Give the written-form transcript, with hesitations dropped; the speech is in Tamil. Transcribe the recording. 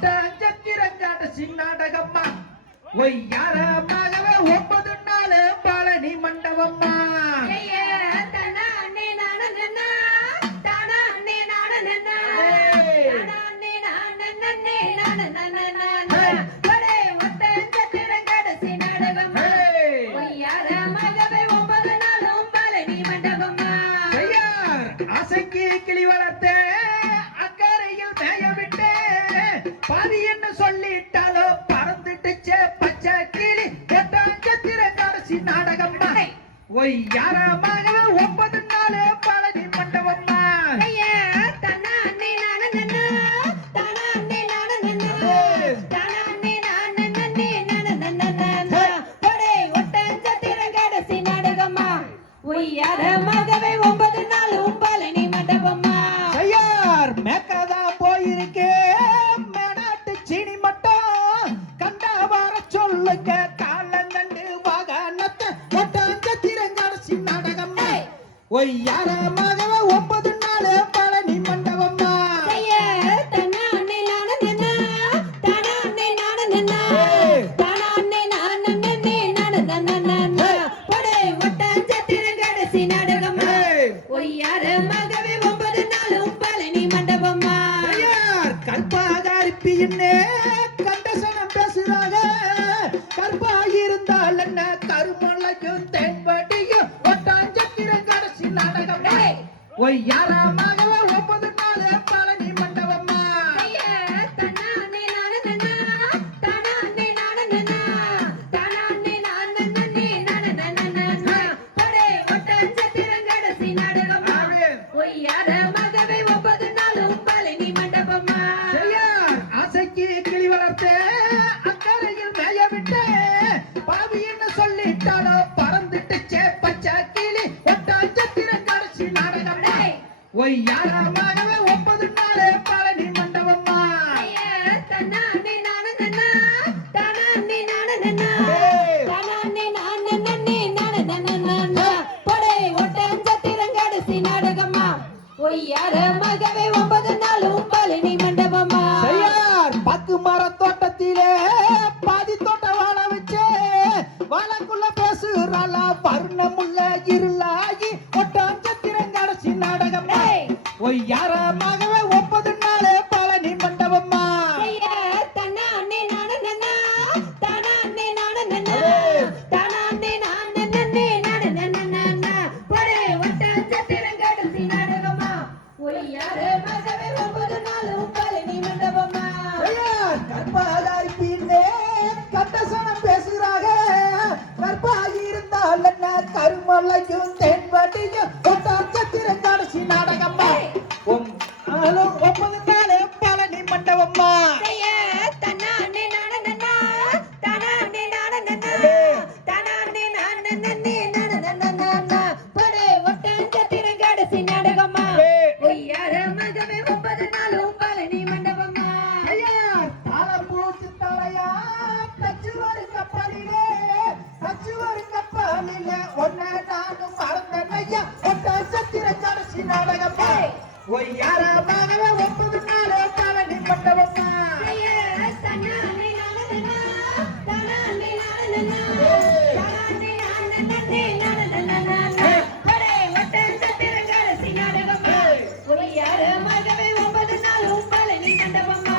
ஒட்டஞ்சத்திரங்காட்ட சின்னாடகம்மா ஒய்யாரமாகவே 9 நாள் பழனி மண்டபம்மா ஆசைக்கு கிளி வளர்த்தே அக்கறையில் மேய விட்டே பாதி என்ன சொல்லிட்டாலோ பறந்துட்டுச்சே பச்சை கிளி ஒட்டஞ்சத்திரங்காட்ட நாடகம்மா ஒய்யாரமாக 9 நாள் பழனி மண்டபம்மா ஒய்யாரமாகவே 9 நாளும் பழனி மண்டபம்மா ஐயார் மேக்கதா போயிருக்கே மேடாட்டு சீனி மட்டும் கண்டா வர சொல்லுங்க காலங்கண்டு வாகனத்தை ஒட்டஞ்சத்திரங்காட்ட நாடகம்மா ஒய்யாரமாகவே 9 நாள் பழனி மண்டபம்மா கண்டசனம் பேசுறாங்க கற்பாயிருந்தால் என்ன கருமலையும் தென்படியும் ஒட்டாஞ்சத்திரங்காட்ட நாடகம்மா ஒய்யாரமாகவே 9 நாள் பழனி மண்டபம்மா கிளி வளர்த்தே அக்கறையில் மேய விட்டே பாவி என்ன சொல்லிட்டாலோ பறந்துட்டுச்சே பச்சை கிளி ஒட்டஞ்சத்திரங்காட்ட நாடகம்மா ஒய்யாரமாகவே 9 நாள் பழனி மண்டபம்மா ஒய்யாரமாகவே 9 நாளும் பழனி மண்டபம்மா பத்து மர தோட்டத்திலே பாதி தோட்ட வாழ வச்சே வாழக்குள்ள பேசுறாளா பர்ணமுள்ள இருளாகி ஒட்டஞ்சத்திரங்காட்ட நாடகம்மா ஒய்யாரமாகவே 9 நாள் பழனி மண்டபம்மா கட்டசனம் பேசுறாங்க கற்பாயிருந்தால் என்ன கருமலையும் தென்படியும் ஒட்டஞ்சத்திரங்காட்ட நாடகம்மா 9 நாள் பழனி மண்டபம்மா ஒய்யாரமாகவே 9 நாள் பழனி மண்டபம்மா ஒய்யாரமாகவே 9 நாளும் பழனி மண்டபம்மா